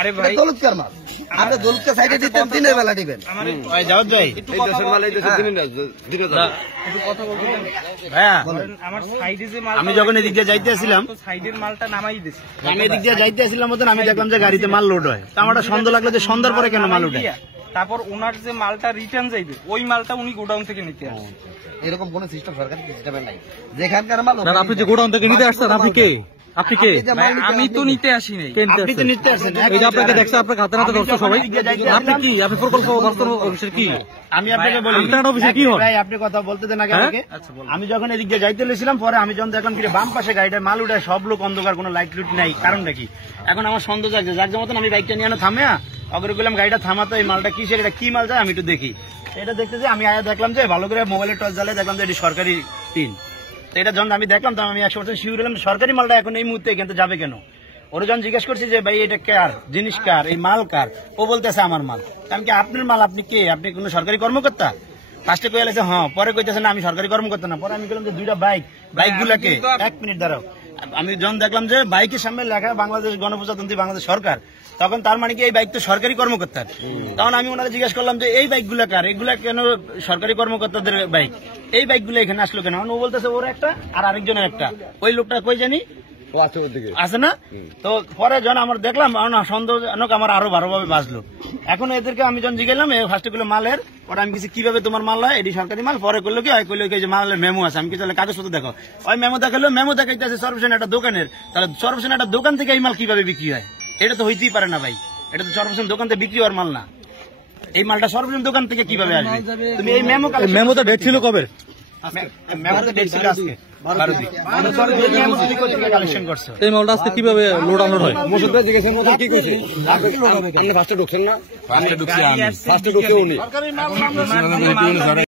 আরে ভাই দৌলতকার মাল, আপনি দৌলতকে সাইডে দিতেন, দিনের বেলা দিবেন। জাওয়াদ ভাই একটু কথা বলতে ভাইয়া, আমার সাইডে যে মাল, আমি যখন এদিক দিয়ে যাইতে আসছিলাম, সাইডের মালটা নামাই দিছে। আমি এদিক দিয়ে যাইতে আসছিলাম মতন আমি দেখলাম যে গাড়িতে মাল লোড হয়। তা আমার সন্দেহ লাগলো যে সন্ধ্যার পরে কেন মাল উঠে। তারপর ওনার যে মালটা রিটার্ন যাইবে, ওই মালটা উনি গোডাউন থেকে নিতে আসে। এরকম কোন সিস্টেম সরকারি সিস্টেমে নাই। যেখানকার মাল আপনি যে গোডাউন থেকে নিতে আসছেন, আপনি কে? আপনি কে? আমি তো নিতে আসি নাই। আপনি তো নিতে আসছেন, এই যে আপনাকে দেখছে, আপনাকে হাতে হাতে ধরছে সবাই। আপনি কি? আপনি প্রকল্প বাস্তবায়ন অফিসের কি? আমি আপনাকে বলি, আপনার অফিসে কি হন? ভাই আপনি কথা বলতে দেন আগে আমাকে। আমি যখন এদিক দিয়ে যাইতে লেছিলাম, পরে আমি যখন দেখলাম কি বাম পাশে গাড়িটা মাল উঠায়, সব লোক অন্ধকার, কোনো লাইট লুট নাই, কারণটা কি? এখন আমার সন্দেহ জাগছে, যার মতন আমি বাইকটা নিয়ে থামে অগরে গেলাম, গাড়িটা থামাতো, এই মালটা কিসের, এটা কি মাল যায় আমি একটু দেখি। এটা দেখতে যে আমি আয়া দেখলাম যে ভালো করে মোবাইলের টর্চ জ্বালিয়ে দেখলাম যে এটি সরকারি টিন। এটা যখন আমি দেখলাম, তখন আমি 100% শিওর হলাম সরকারি মালটা এখন এই মুহূর্তে কিন্তু যাবে কেন। ওরা যখন জিজ্ঞেস করছি যে ভাই এটা কার জিনিস, কার এই মাল কার, ও বলতেছে আমার মাল। আমি কি আপনার মাল, আপনি কে, আপনি কোন সরকারি কর্মকর্তা? ফার্স্টে কয়ে গেছে হ্যাঁ, পরে কইতেছে না আমি সরকারি কর্মকর্তা না। পরে আমি বললাম যে দুইটা বাইক গুলাকে, এক মিনিট দাঁড়াও, আমি যখন দেখলাম যে বাইকের সামনে লেখা বাংলাদেশ গণপ্রজাতন্ত্রী বাংলাদেশ সরকার, তখন তার মানে কি এই বাইক তো সরকারি কর্মকর্তার। তখন আমি ওনাকে জিজ্ঞেস করলাম যে এই বাইক গুলা কার, এগুলা কেন সরকারি কর্মকর্তাদের বাইক, এই বাইক গুলো এখানে আসলো কেন? ও বলতেছে ওর একটা আর আরেকজনের একটা, ওই লোকটা কই জানি আছে না। তো পরে যখন আমার দেখলাম সন্দেহজনক, আমার আরো ভালোভাবে বাঁচলো। এখন এদেরকে আমি যখন জিজ্ঞাসলাম ফার্স্টে করলো মালের, পরে আমি কিছু কিভাবে তোমার মাল হয়, এটি সরকারি মাল। পরে করলো কি হয়, কইলো কি যে মালের মেমো আছে। আমি কি তাহলে কাগজপত্র দেখো, ওই মেমো দেখালো, মেমো দেখাইতেছে সর্বশেষ একটা দোকানের। তাহলে সর্বশেষ একটা দোকান থেকে এই মাল কিভাবে বিক্রি হয়? এটা তো হইতেই পারে না ভাই, এটা তো সর্বশেষ দোকান থেকে বিক্রি হওয়ার মাল না। এই মালটা সর্বশেষ দোকান থেকে কিভাবে আসবে? তুমি এই মেমোটা ডেট ছিল কবে? মেমোতে ডেট ছিল আজকে 12 দিন। মেমো তুমি কত টাকা কালেকশন করছো? এই মালটা আজকে কিভাবে লোড আনলোড হয়? মোশারফ ভাই জিজ্ঞেস করছেন কি কইছে, আপনি ফার্স্টে ঢুকছেন না? ফার্স্টে ঢুকছে আমি, ফার্স্টে ঢুকছে উনি।